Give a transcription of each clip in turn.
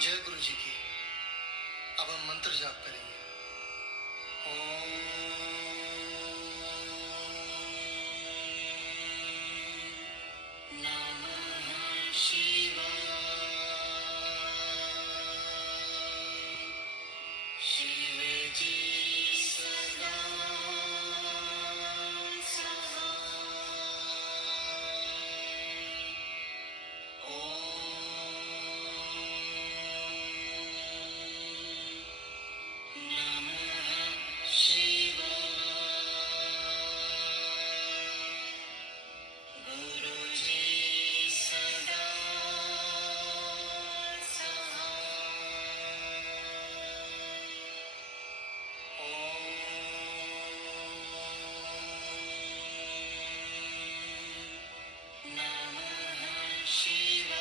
जय गुरु जी की। अब हम मंत्र जाप करेंगे। ओम नमः शिवाय। शिव जी सदा सहाय। नमः शिवाय। गुरुजी सदा सहाय। ओम नमः शिवाय।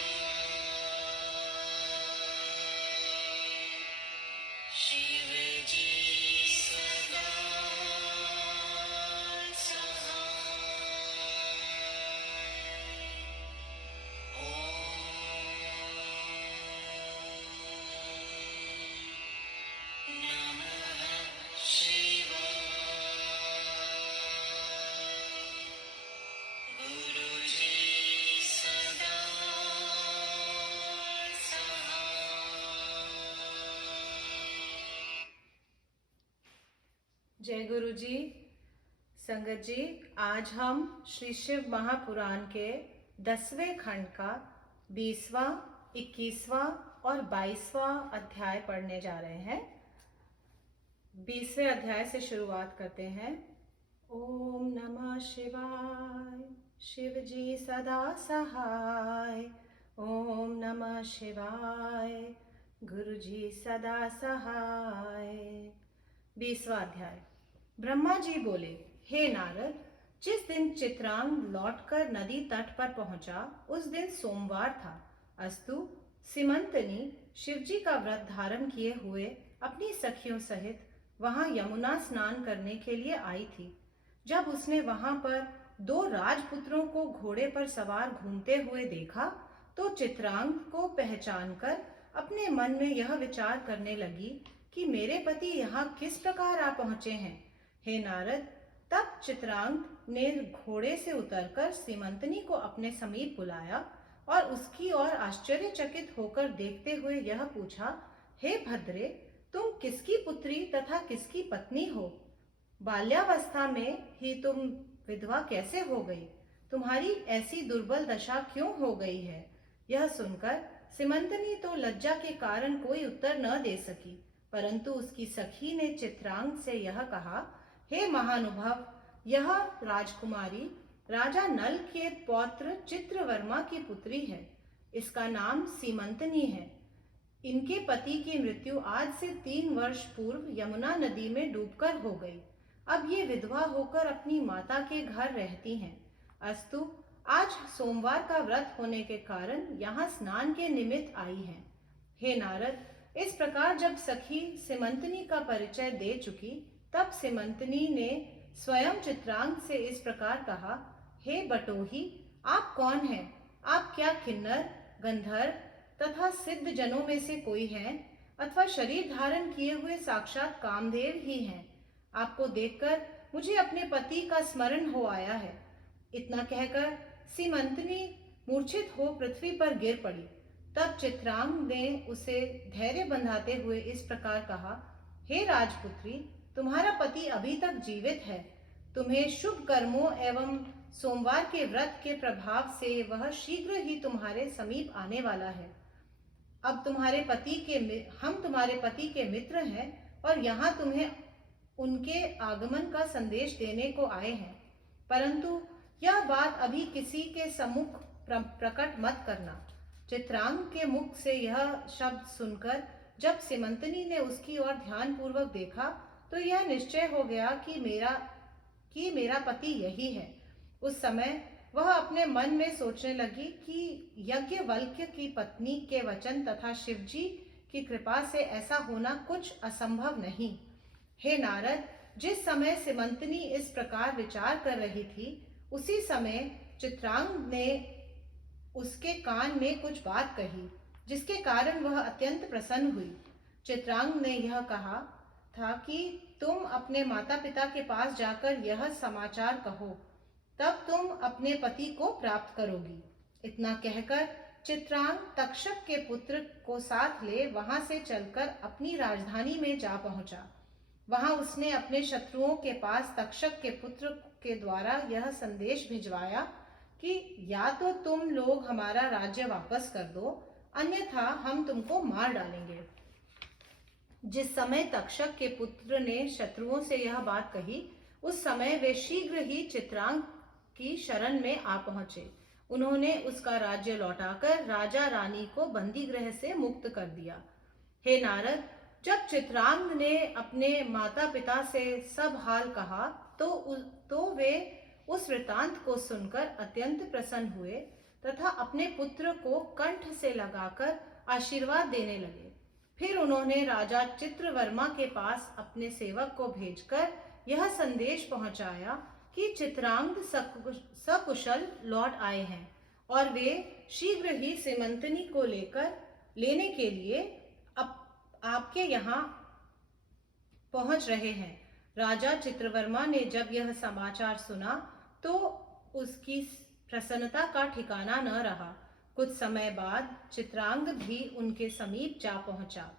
शिव जी सदा सहाय। ओम नमः शिवाय। गुरुजी सदा सहाय। जय गुरु जी। संगत जी, आज हम श्री शिव महापुराण के 10वें खंड का 20वां, 21वां और 22वां अध्याय पढ़ने जा रहे हैं। 20वें अध्याय से शुरुआत करते हैं। ओम नमः शिवाय। शिव जी सदा सहाय। ओम नमः शिवाय। गुरु जी सदा सहाय। 20वां अध्याय। ब्रह्मा जी बोले, हे नारद, जिस दिन चित्रांग लौटकर नदी तट पर पहुंचा उस दिन सोमवार था। अस्तु सीमंतनी शिवजी का व्रत धारण किए हुए अपनी सखियों सहित वहां यमुना स्नान करने के लिए आई थी। जब उसने वहां पर 2 राजपुत्रों को घोड़े पर सवार घूमते हुए देखा तो चित्रांग को पहचानकर अपने मन में यह विचार करने लगी कि मेरे पति यहाँ किस प्रकार आ पहुंचे हैं। हे नारद, तब चित्रांग ने घोड़े से उतरकर सीमंतनी को अपने समीप बुलाया और उसकी ओर आश्चर्यचकित होकर देखते हुए यह पूछा, हे भद्रे, तुम किसकी पुत्री तथा किसकी पत्नी हो? बाल्यावस्था में ही तुम विधवा कैसे हो गई? तुम्हारी ऐसी दुर्बल दशा क्यों हो गई है? यह सुनकर सीमंतनी तो लज्जा के कारण कोई उत्तर न दे सकी, परंतु उसकी सखी ने चित्रांग से यह कहा, हे महानुभाव, यह राजकुमारी राजा नल के पौत्र चित्रवर्मा की पुत्री है। इसका नाम सीमंतनी है। इनके पति की मृत्यु आज से 3 वर्ष पूर्व यमुना नदी में डूबकर हो गई। अब ये विधवा होकर अपनी माता के घर रहती हैं। अस्तु आज सोमवार का व्रत होने के कारण यहाँ स्नान के निमित्त आई हैं। हे नारद, इस प्रकार जब सखी सीमंतनी का परिचय दे चुकी तब सीमंतनी ने स्वयं चित्रांग से इस प्रकार कहा, हे बटोही, आप कौन हैं? आप क्या किन्नर, गंधर्व तथा सिद्ध जनों में से कोई हैं अथवा शरीर धारण किए हुए साक्षात कामदेव ही हैं? आपको देखकर मुझे अपने पति का स्मरण हो आया है। इतना कहकर सीमंतनी मूर्छित हो पृथ्वी पर गिर पड़ी। तब चित्रांग ने उसे धैर्य बंधाते हुए इस प्रकार कहा, हे राजपुत्री, तुम्हारा पति अभी तक जीवित है। तुम्हें शुभ कर्मों एवं सोमवार के व्रत के प्रभाव से वह शीघ्र ही तुम्हारे समीप आने वाला है। अब हम तुम्हारे पति के मित्र हैं और यहाँ तुम्हें उनके आगमन का संदेश देने को आए हैं, परंतु यह बात अभी किसी के सम्मुख प्रकट मत करना। चित्रांग के मुख से यह शब्द सुनकर जब सीमंतनी ने उसकी ओर ध्यानपूर्वक देखा तो यह निश्चय हो गया कि मेरा पति यही है। उस समय वह अपने मन में सोचने लगी कि यज्ञवल्क्य की पत्नी के वचन तथा शिवजी की कृपा से ऐसा होना कुछ असंभव नहीं। हे नारद, जिस समय सीमंतनी इस प्रकार विचार कर रही थी उसी समय चित्रांग ने उसके कान में कुछ बात कही जिसके कारण वह अत्यंत प्रसन्न हुई। चित्रांग ने यह कहा था कि तुम अपने माता पिता के पास जाकर यह समाचार कहो, तब तुम अपने पति को प्राप्त करोगी। इतना कहकर चित्रांग तक्षक के पुत्र को साथ ले वहां से चलकर अपनी राजधानी में जा पहुंचा। वहां उसने अपने शत्रुओं के पास तक्षक के पुत्र के द्वारा यह संदेश भिजवाया कि या तो तुम लोग हमारा राज्य वापस कर दो, अन्यथा हम तुमको मार डालेंगे। जिस समय तक्षक के पुत्र ने शत्रुओं से यह बात कही, उस समय वे शीघ्र ही चित्रांग की शरण में आ पहुंचे। उन्होंने उसका राज्य लौटाकर राजा रानी को बंदी गृह से मुक्त कर दिया। हे नारद, जब चित्रांग ने अपने माता पिता से सब हाल कहा तो वे उस वृतांत को सुनकर अत्यंत प्रसन्न हुए तथा अपने पुत्र को कंठ से लगाकर आशीर्वाद देने लगे। फिर उन्होंने राजा चित्रवर्मा के पास अपने सेवक को भेजकर यह संदेश पहुंचाया कि चित्रांग सकुशल लौट आए हैं और वे शीघ्र ही सीमंतनी को लेने के लिए आपके यहाँ पहुंच रहे हैं। राजा चित्रवर्मा ने जब यह समाचार सुना तो उसकी प्रसन्नता का ठिकाना न रहा। कुछ समय बाद चित्रांग भी उनके समीप जा पहुंचा।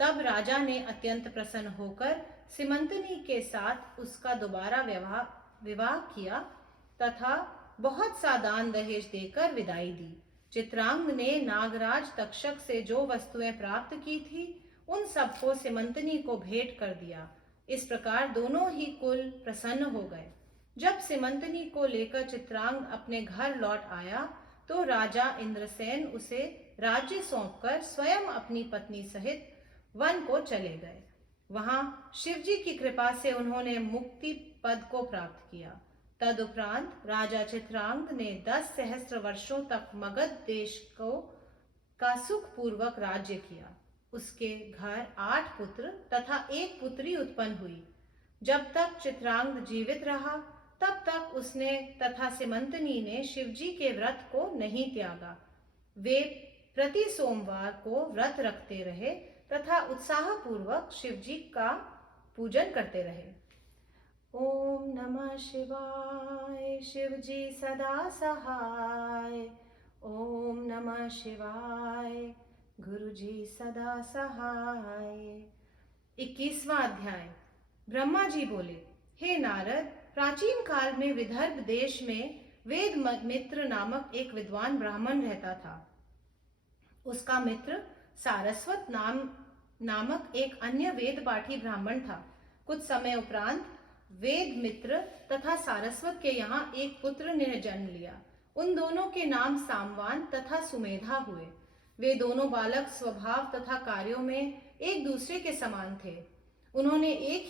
तब राजा ने अत्यंत प्रसन्न होकर सीमंतनी के साथ उसका दोबारा विवाह किया तथा बहुत सा दान दहेज देकर विदाई दी। चित्रांग ने नागराज तक्षक से जो वस्तुएं प्राप्त की थी, उन सबको सीमंतनी को भेंट कर दिया। इस प्रकार दोनों ही कुल प्रसन्न हो गए। जब सीमंतनी को लेकर चित्रांग अपने घर लौट आया तो राजा इंद्रसेन उसे राज्य सौंपकर स्वयं अपनी पत्नी सहित वन को चले गए। वहां शिवजी की कृपा से उन्होंने मुक्ति पद को प्राप्त किया। तदुपरांत राजा चित्रांग ने 10 सहस्त्र वर्षों तक मगध देश का सुख पूर्वक राज्य किया। उसके घर 8 पुत्र तथा 1 पुत्री उत्पन्न हुई। जब तक चित्रांग जीवित रहा तब तक उसने तथा सीमंतनी ने शिवजी के व्रत को नहीं त्यागा। वे प्रति सोमवार को व्रत रखते रहे तथा उत्साहपूर्वक शिवजी का पूजन करते रहे। ओम नमः शिवाय, शिवजी सदा सहाय। ओम नमः शिवाय, गुरुजी सदा सहाय। 21वां अध्याय। ब्रह्मा जी बोले, हे नारद, प्राचीन काल में विदर्भ देश में वेद मित्र नामक एक विद्वान ब्राह्मण रहता था। उसका मित्र सारस्वत नामक एक अन्य वेद पाठी ब्राह्मण था। कुछ समय उपरांत वेद मित्र तथा सारस्वत के यहाँ एक पुत्र ने जन्म लिया। उन दोनों के नाम सामवान तथा सुमेधा हुए। वे दोनों बालक स्वभाव तथा कार्यों में एक दूसरे के समान थे। उन्होंने एक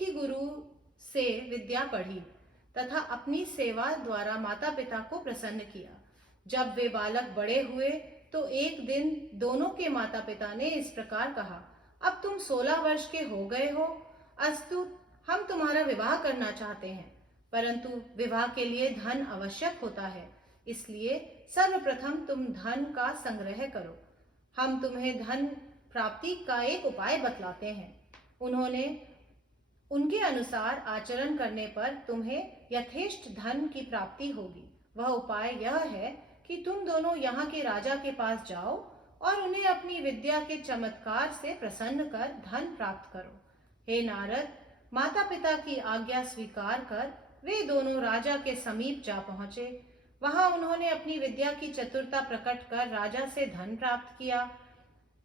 ही गुरु से विद्या पढ़ी तथा अपनी सेवा द्वारा माता पिता को प्रसन्न किया। जब वे बालक बड़े हुए तो एक दिन दोनों के माता पिता ने इस प्रकार कहा, अब तुम 16 वर्ष के हो गए हो, अस्तु हम तुम्हारा विवाह करना चाहते हैं, परंतु विवाह के लिए धन आवश्यक होता है, इसलिए सर्वप्रथम तुम धन का संग्रह करो। हम तुम्हें धन प्राप्ति का एक उपाय बतलाते हैं। उनके अनुसार आचरण करने पर तुम्हें यथेष्ट धन की प्राप्ति होगी। वह उपाय यह है कि तुम दोनों यहाँ के राजा के पास जाओ और उन्हें अपनी विद्या के चमत्कार से प्रसन्न कर धन प्राप्त करो। हे नारद, माता पिता की आज्ञा स्वीकार कर वे दोनों राजा के समीप जा पहुंचे। वहां उन्होंने अपनी विद्या की चतुरता प्रकट कर राजा से धन प्राप्त किया।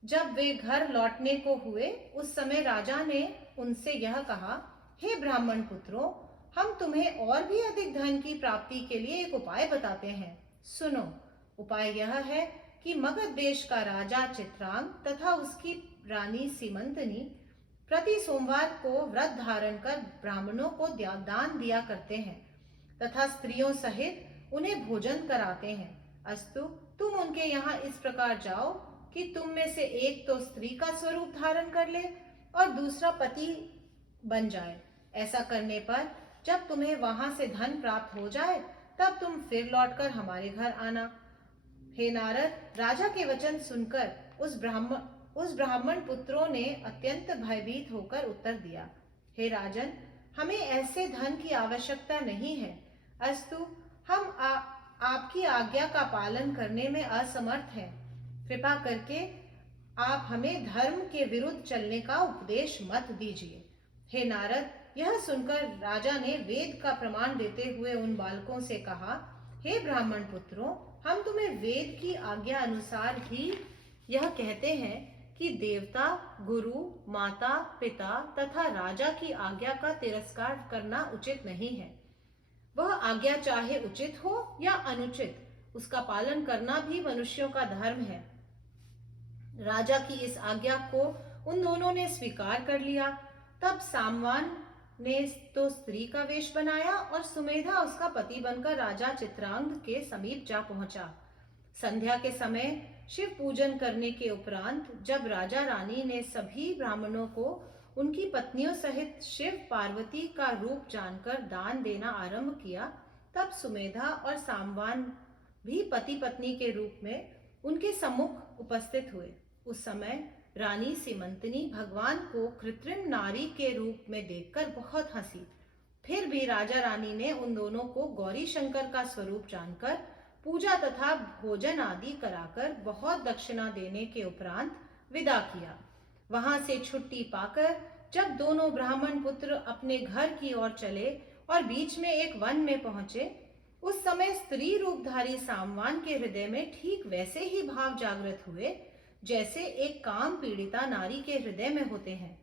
जब वे घर लौटने को हुए उस समय राजा ने उनसे यह कहा, हे ब्राह्मण पुत्रों, हम तुम्हें और भी अधिक धन की प्राप्ति के लिए एक उपाय बताते हैं। सुनो, उपाय यह है कि मगध देश का राजा चित्रांग तथा उसकी रानी सीमंतनी प्रति सोमवार को व्रत धारण कर ब्राह्मणों को दान दिया करते हैं तथा स्त्रियों सहित उन्हें भोजन कराते हैं। अस्तु तुम उनके यहाँ इस प्रकार जाओ कि तुम में से एक तो स्त्री का स्वरूप धारण कर ले और दूसरा पति बन जाए। ऐसा करने पर जब तुम्हें वहां से धन प्राप्त हो जाए तब तुम फिर लौटकर हमारे घर आना। हे नारद, राजा के वचन सुनकर उस ब्राह्मण पुत्रों ने अत्यंत भयभीत होकर उत्तर दिया, हे राजन, हमें ऐसे धन की आवश्यकता नहीं है। अस्तु, हम आपकी आज्ञा का पालन करने में असमर्थ हैं। कृपा करके आप हमें धर्म के विरुद्ध चलने का उपदेश मत दीजिए। हे नारद, यह सुनकर राजा ने वेद का प्रमाण देते हुए उन बालकों से कहा, हे ब्राह्मण पुत्रों, हम तुम्हें वेद की आज्ञा अनुसार ही यह कहते हैं कि देवता, गुरु, माता, पिता तथा राजा की आज्ञा का तिरस्कार करना उचित नहीं है। वह आज्ञा चाहे उचित हो या अनुचित, उसका पालन करना भी मनुष्यों का धर्म है। राजा की इस आज्ञा को उन दोनों ने स्वीकार कर लिया। तब सामवान ने तो स्त्री का वेश बनाया और सुमेधा उसका पति बनकर राजा चित्रांगद के समीप जा पहुंचा। संध्या के समय शिव पूजन करने के उपरांत जब राजा रानी ने सभी ब्राह्मणों को उनकी पत्नियों सहित शिव पार्वती का रूप जानकर दान देना आरंभ किया, तब सुमेधा और सामवान भी पति पत्नी के रूप में उनके सम्मुख उपस्थित हुए। उस समय रानी सीमंतनी भगवान को कृत्रिम नारी के रूप में देखकर बहुत हंसी। फिर भी राजा रानी ने उन दोनों को गौरी शंकर का स्वरूप जानकर पूजा तथा भोजन आदि कराकर बहुत दक्षिणा देने के उपरांत विदा किया। वहां से छुट्टी पाकर जब दोनों ब्राह्मण पुत्र अपने घर की ओर चले और बीच में एक वन में पहुंचे, उस समय स्त्री रूपधारी सामवान के हृदय में ठीक वैसे ही भाव जागृत हुए जैसे एक काम पीड़िता नारी के हृदय में होते हैं।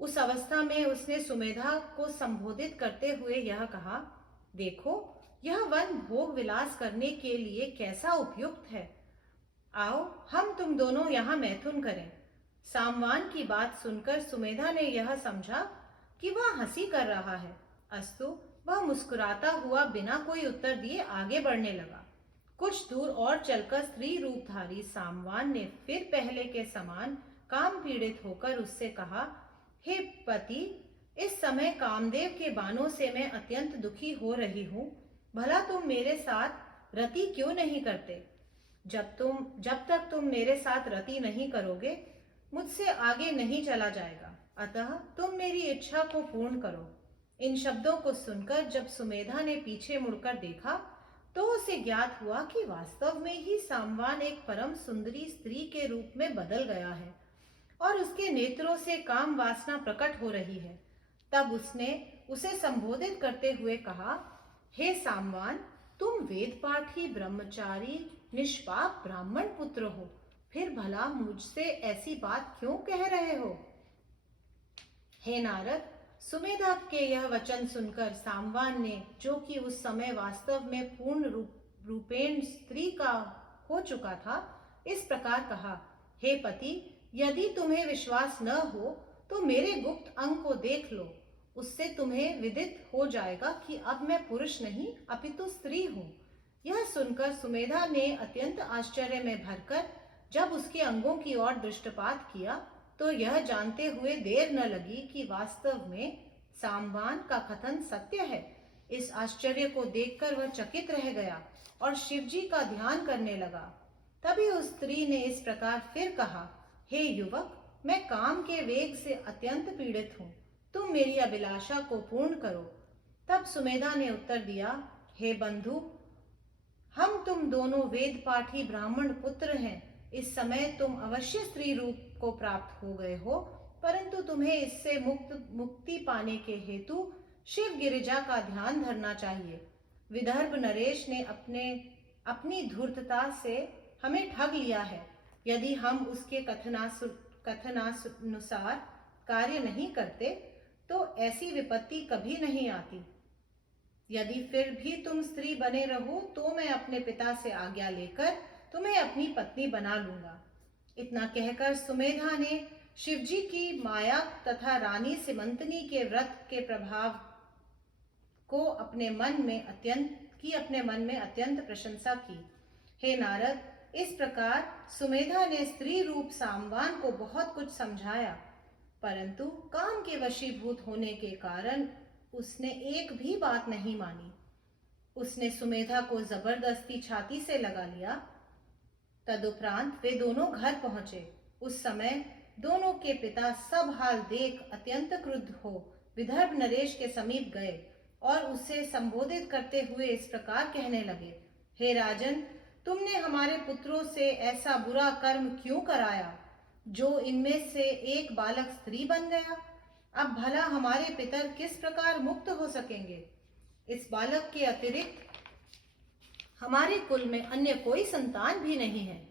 उस अवस्था में उसने सुमेधा को संबोधित करते हुए यह कहा, देखो, यह वन भोग विलास करने के लिए कैसा उपयुक्त है। आओ, हम तुम दोनों यहाँ मैथुन करें। सामवान की बात सुनकर सुमेधा ने यह समझा कि वह हंसी कर रहा है। अस्तु, वह मुस्कुराता हुआ बिना कोई उत्तर दिए आगे बढ़ने लगा। कुछ दूर और चलकर स्त्री रूपधारी सामवान ने फिर पहले के समान काम पीड़ित होकर उससे कहा, हे पति, इस समय कामदेव के बाणों से मैं अत्यंत दुखी हो रही हूँ। भला तुम मेरे साथ रति क्यों नहीं करते? जब तक तुम मेरे साथ रति नहीं करोगे, मुझसे आगे नहीं चला जाएगा। अतः तुम मेरी इच्छा को पूर्ण करो। इन शब्दों को सुनकर जब सुमेधा ने पीछे मुड़कर देखा तो उसे ज्ञात हुआ कि वास्तव में ही सामवान एक परम सुंदरी स्त्री के रूप में बदल गया है और उसके नेत्रों से काम वासना प्रकट हो रही है। तब उसने उसे संबोधित करते हुए कहा, हे सामवान, तुम वेद पाठी ब्रह्मचारी निष्पाप ब्राह्मण पुत्र हो, फिर भला मुझसे ऐसी बात क्यों कह रहे हो? हे नारद, सुमेधा के यह वचन सुनकर सामवान ने, जो कि उस समय वास्तव में पूर्ण रूपेण स्त्री का हो चुका था, इस प्रकार कहा, हे पति, यदि तुम्हें विश्वास न हो तो मेरे गुप्त अंग को देख लो। उससे तुम्हें विदित हो जाएगा कि अब मैं पुरुष नहीं अपितु स्त्री हूँ। यह सुनकर सुमेधा ने अत्यंत आश्चर्य में भरकर जब उसके अंगों की ओर दृष्टिपात किया तो यह जानते हुए देर न लगी कि वास्तव में सामवान का कथन सत्य है। इस आश्चर्य को देखकर वह चकित रह गया और शिवजी का ध्यान करने लगा। तभी उस स्त्री ने इस प्रकार फिर कहा, हे युवक, मैं काम के वेग से अत्यंत पीड़ित हूँ, तुम मेरी अभिलाषा को पूर्ण करो। तब सुमेधा ने उत्तर दिया, हे बंधु, हम तुम दोनों वेद पाठी ब्राह्मण पुत्र हैं। इस समय तुम अवश्य स्त्री रूप को प्राप्त हो गए हो, परंतु तुम्हें इससे मुक्ति पाने के हेतु शिव गिरिजा का ध्यान धरना चाहिए। विदर्भ नरेश ने अपनी धूर्तता से हमें ठग लिया है। यदि हम उसके कथनानुसार कार्य नहीं करते तो ऐसी विपत्ति कभी नहीं आती। यदि फिर भी तुम स्त्री बने रहो तो मैं अपने पिता से आज्ञा लेकर तुम्हें अपनी पत्नी बना लूंगा। इतना कहकर सुमेधा ने शिवजी की माया तथा रानी सीमंतनी के व्रत के प्रभाव को अपने मन में अत्यंत प्रशंसा की। हे नारद, इस प्रकार सुमेधा ने स्त्री रूप सामवान को बहुत कुछ समझाया, परंतु काम के वशीभूत होने के कारण उसने एक भी बात नहीं मानी। उसने सुमेधा को जबरदस्ती छाती से लगा लिया तदुपरांत वे दोनों घर पहुंचे। उस समय दोनों के पिता सब हाल देख अत्यंत क्रुद्ध हो विदर्भ नरेश के समीप गए और उसे संबोधित करते हुए इस प्रकार कहने लगे, हे राजन, तुमने हमारे पुत्रों से ऐसा बुरा कर्म क्यों कराया जो इनमें से एक बालक स्त्री बन गया? अब भला हमारे पितर किस प्रकार मुक्त हो सकेंगे? इस बालक के अतिरिक्त हमारे कुल में अन्य कोई संतान भी नहीं है।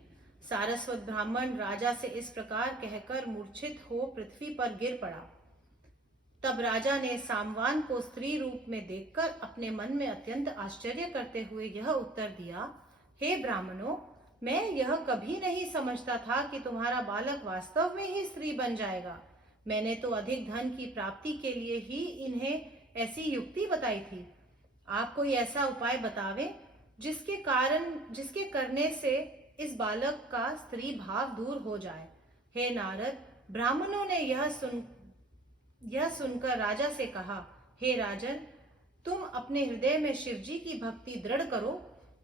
सारस्वत ब्राह्मण राजा से इस प्रकार कहकर मूर्छित हो पृथ्वी पर गिर पड़ा। तब राजा ने सामवान को स्त्री रूप में देखकर अपने मन में अत्यंत आश्चर्य करते हुए यह उत्तर दिया, हे ब्राह्मणों, मैं यह कभी नहीं समझता था कि तुम्हारा बालक वास्तव में ही स्त्री बन जाएगा। मैंने तो अधिक धन की प्राप्ति के लिए ही इन्हें ऐसी युक्ति बताई थी। आप कोई ऐसा उपाय बतावें जिसके करने से इस बालक का स्त्री भाव दूर हो जाए। हे नारद, ब्राह्मणों ने यह सुनकर राजा से कहा, हे राजन, तुम अपने हृदय में शिवजी की भक्ति दृढ़ करो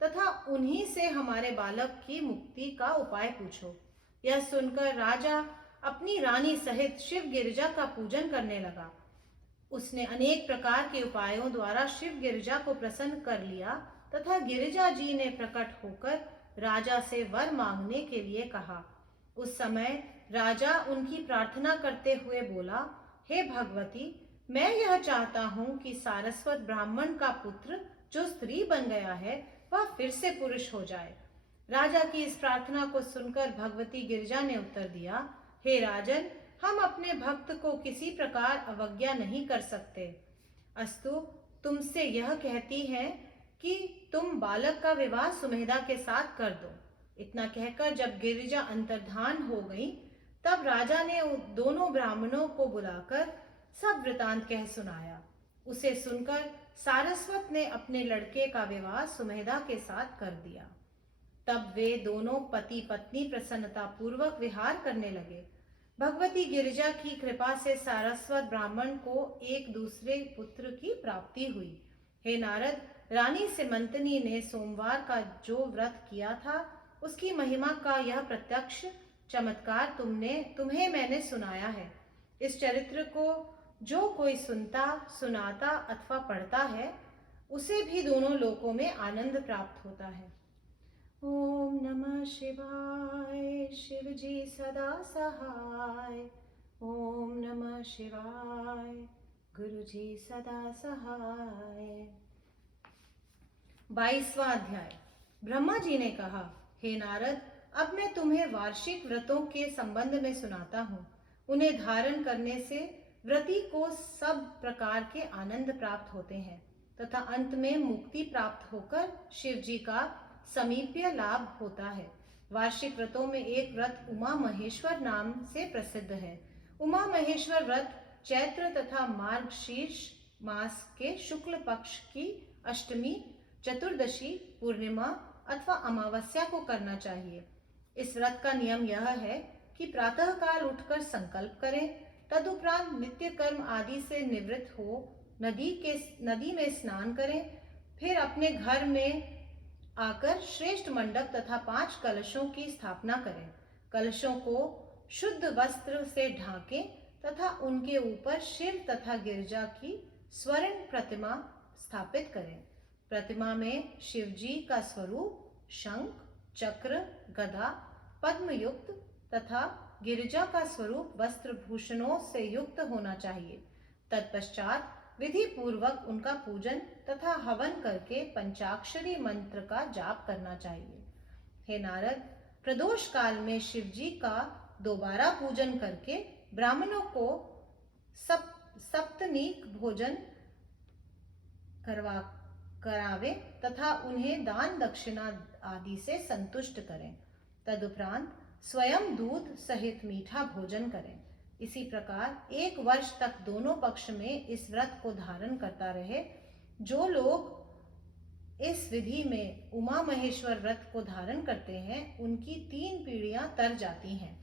तथा उन्हीं से हमारे बालक की मुक्ति का उपाय पूछो। यह सुनकर राजा अपनी रानी सहित शिव गिरिजा का पूजन करने लगा। उसने अनेक प्रकार के उपायों द्वारा शिव गिरिजा को प्रसन्न कर लिया तथा गिरिजा जी ने प्रकट होकर राजा से वर मांगने के लिए कहा। उस समय राजा उनकी प्रार्थना करते हुए बोला, हे भगवती, मैं यह चाहता हूँ कि सारस्वत ब्राह्मण का पुत्र जो स्त्री बन गया है वह फिर से पुरुष हो जाए। राजा की इस प्रार्थना को सुनकर भगवती गिरिजा ने उत्तर दिया, हे राजन, हम अपने भक्त को किसी प्रकार अवज्ञा नहीं कर सकते। अस्तु, तुमसे यह कहती हैं कि तुम बालक का विवाह सुमेधा के साथ कर दो। इतना कहकर जब गिरिजा अंतर्धान हो गई तब राजा ने दोनों ब्राह्मणों को बुलाकर सब वृतांत कह सुनाया। उसे सुनकर सारस्वत ने अपने लड़के का विवाह सुमेधा के साथ कर दिया। तब वे दोनों पति पत्नी प्रसन्नता पूर्वक विहार करने लगे। भगवती गिरिजा की कृपा से सारस्वत ब्राह्मण को एक दूसरे पुत्र की प्राप्ति हुई। हे नारद, रानी सिमंतनी ने सोमवार का जो व्रत किया था उसकी महिमा का यह प्रत्यक्ष चमत्कार तुम्हें मैंने सुनाया है। इस चरित्र को जो कोई सुनता, सुनाता अथवा पढ़ता है उसे भी दोनों लोकों में आनंद प्राप्त होता है। ओम नमः शिवाय, शिव जी सदा सहाय। ओम नमः शिवाय, गुरु जी सदा सहाय। 22वां अध्याय। ब्रह्मा जी ने कहा, हे नारद, अब मैं तुम्हें वार्षिक व्रतों के संबंध में सुनाता हूँ। उन्हें धारण करने से व्रती को सब प्रकार के आनंद प्राप्त होते हैं तथा अंत में मुक्ति प्राप्त होकर शिव जी का समीप्य लाभ होता है। वार्षिक व्रतों में एक व्रत उमा महेश्वर नाम से प्रसिद्ध है। उमा महेश्वर व्रत चैत्र तथा मार्गशीर्ष मास के शुक्ल पक्ष की अष्टमी, चतुर्दशी, पूर्णिमा अथवा अमावस्या को करना चाहिए। इस व्रत का नियम यह है कि प्रातः काल उठकर संकल्प करें, तदुपरांत नित्य कर्म आदि से निवृत्त हो नदी में स्नान करें, फिर अपने घर में आकर श्रेष्ठ मंडप तथा 5 कलशों की स्थापना करें। कलशों को शुद्ध वस्त्र से ढांकें तथा उनके ऊपर शिव तथा गिरिजा की स्वर्ण प्रतिमा स्थापित करें। प्रतिमा में शिव जी का स्वरूप शंख, चक्र, गदा, पद्म युक्त तथा गिरिजा का स्वरूप वस्त्र भूषणों से युक्त होना चाहिए। तत्पश्चात विधि पूर्वक उनका पूजन तथा हवन करके पंचाक्षरी मंत्र का जाप करना चाहिए। हे नारद, प्रदोष काल में शिव जी का दोबारा पूजन करके ब्राह्मणों को सप्तनीक भोजन करावे तथा उन्हें दान दक्षिणा आदि से संतुष्ट करें। तदुपरांत स्वयं दूध सहित मीठा भोजन करें। इसी प्रकार 1 वर्ष तक दोनों पक्ष में इस व्रत को धारण करता रहे। जो लोग इस विधि में उमा महेश्वर व्रत को धारण करते हैं उनकी 3 पीढ़ियां तर जाती हैं।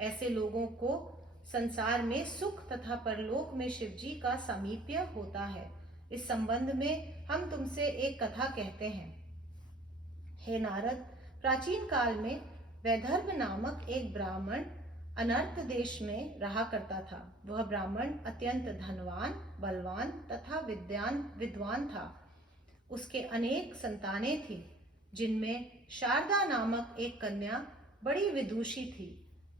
ऐसे लोगों को संसार में सुख तथा परलोक में शिव जी का सामीप्य होता है। इस संबंध में हम तुमसे एक कथा कहते हैं। हे नारद, प्राचीन काल में वैदर्भ नामक एक ब्राह्मण अनर्त देश में रहा करता था। वह ब्राह्मण अत्यंत धनवान, बलवान तथा विद्वान था। उसके अनेक संतानें थी, जिनमें शारदा नामक एक कन्या बड़ी विदुषी थी।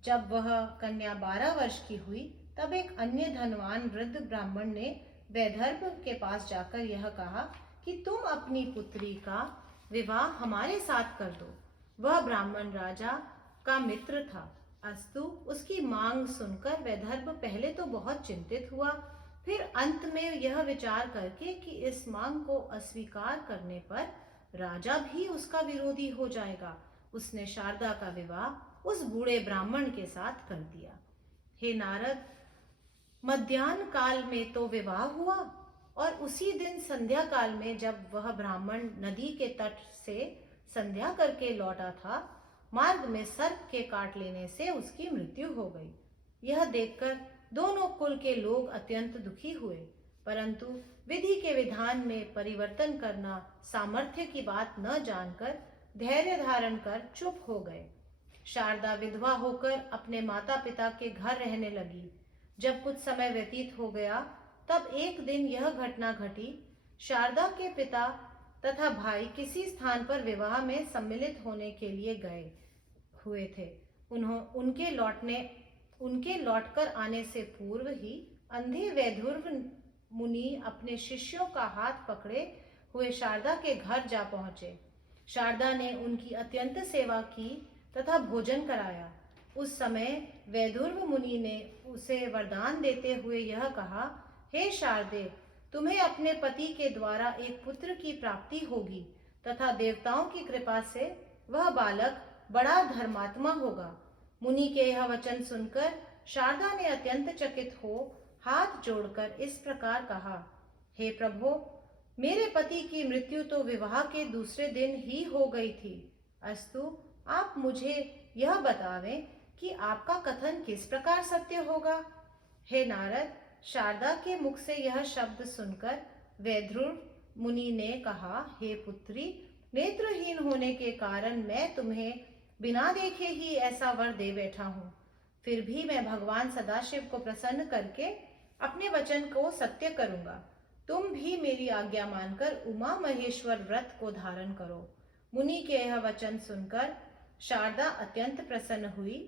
जब वह कन्या 12 वर्ष की हुई, तब एक अन्य धनवान वृद्ध ब्राह्मण ने वैदर्भ के पास जाकर यह कहा कि तुम अपनी पुत्री का विवाह हमारे साथ कर दो। वह ब्राह्मण राजा का मित्र था। अस्तु, उसकी मांग सुनकर वैदर्भ पहले तो बहुत चिंतित हुआ, फिर अंत में यह विचार करके कि इस मांग को अस्वीकार करने पर राजा भी उसका विरोधी हो जाएगा, उसने शारदा का विवाह उस बूढ़े ब्राह्मण के साथ कर दिया। हे नारद, मध्याह्न काल में तो विवाह हुआ और उसी दिन संध्या काल में जब वह ब्राह्मण नदी के तट से संध्या करके लौटा था, मार्ग में सर्प के काट लेने से उसकी मृत्यु हो गई। यह देखकर दोनों कुल के लोग अत्यंत दुखी हुए, परंतु विधि के विधान में परिवर्तन करना सामर्थ्य की बात न जानकर धैर्य धारण कर चुप हो गए। शारदा विधवा होकर अपने माता पिता के घर रहने लगी। जब कुछ समय व्यतीत हो गया, तब एक दिन यह घटना घटी। शारदा के पिता तथा भाई किसी स्थान पर विवाह में सम्मिलित होने के लिए गए हुए थे। उनके लौटकर आने से पूर्व ही अंधे वैदुर्भ मुनि अपने शिष्यों का हाथ पकड़े हुए शारदा के घर जा पहुंचे। शारदा ने उनकी अत्यंत सेवा की तथा भोजन कराया। उस समय वैदुर्भ मुनि ने उसे वरदान देते हुए यह कहा, हे शारदे, तुम्हें अपने पति के द्वारा एक पुत्र की प्राप्ति होगी तथा देवताओं की कृपा से वह बालक बड़ा धर्मात्मा होगा। मुनि के यह वचन सुनकर शारदा ने अत्यंत चकित हो हाथ जोड़कर इस प्रकार कहा, हे प्रभो, मेरे पति की मृत्यु तो विवाह के दूसरे दिन ही हो गई थी। अस्तु, आप मुझे यह बतावें कि आपका कथन किस प्रकार सत्य होगा। हे नारद, शारदा के मुख से यह शब्द सुनकर वैदुर्भ मुनि ने कहा, हे पुत्री, नेत्रहीन होने के कारण मैं तुम्हें बिना देखे ही ऐसा वर दे बैठा हूँ। फिर भी मैं भगवान सदाशिव को प्रसन्न करके अपने वचन को सत्य करूंगा। तुम भी मेरी आज्ञा मानकर उमा महेश्वर व्रत को धारण करो। मुनि के यह वचन सुनकर शारदा अत्यंत प्रसन्न हुई।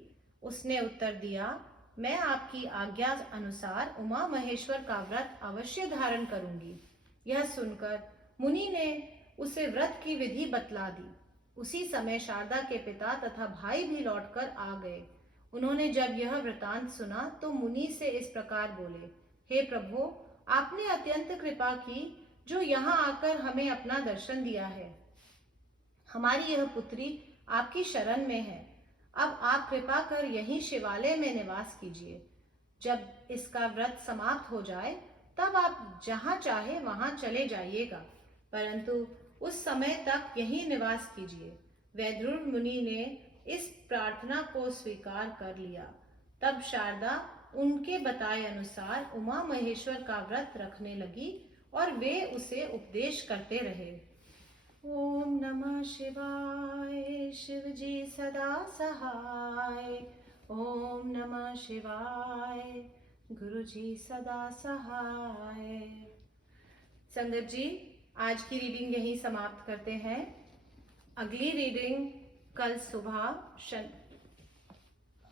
उसने उत्तर दिया, मैं आपकी आज्ञा अनुसार उमा महेश्वर का व्रत अवश्य धारण करूंगी। यह सुनकर मुनि ने उसे व्रत की विधि बतला दी। उसी समय शारदा के पिता तथा भाई भी लौटकर आ गए। उन्होंने जब यह वृतांत सुना तो मुनि से इस प्रकार बोले, हे प्रभु, आपने अत्यंत कृपा की जो यहाँ आकर हमें अपना दर्शन दिया है। हमारी यह पुत्री आपकी शरण में है। अब आप कृपा कर यहीं शिवालय में निवास कीजिए। जब इसका व्रत समाप्त हो जाए तब आप जहाँ चाहे वहाँ चले जाइएगा, परंतु उस समय तक यहीं निवास कीजिए। वैदुर्भ मुनि ने इस प्रार्थना को स्वीकार कर लिया। तब शारदा उनके बताए अनुसार उमा महेश्वर का व्रत रखने लगी और वे उसे उपदेश करते रहे। ओम नमः शिवाय, शिव जी सदा सहाय। ओम नमः शिवाय, गुरु जी सदा सहाय। संगत जी, आज की रीडिंग यहीं समाप्त करते हैं। अगली रीडिंग कल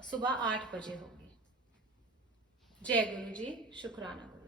सुबह 8 बजे होगी। जय गुरु जी, शुक्राना।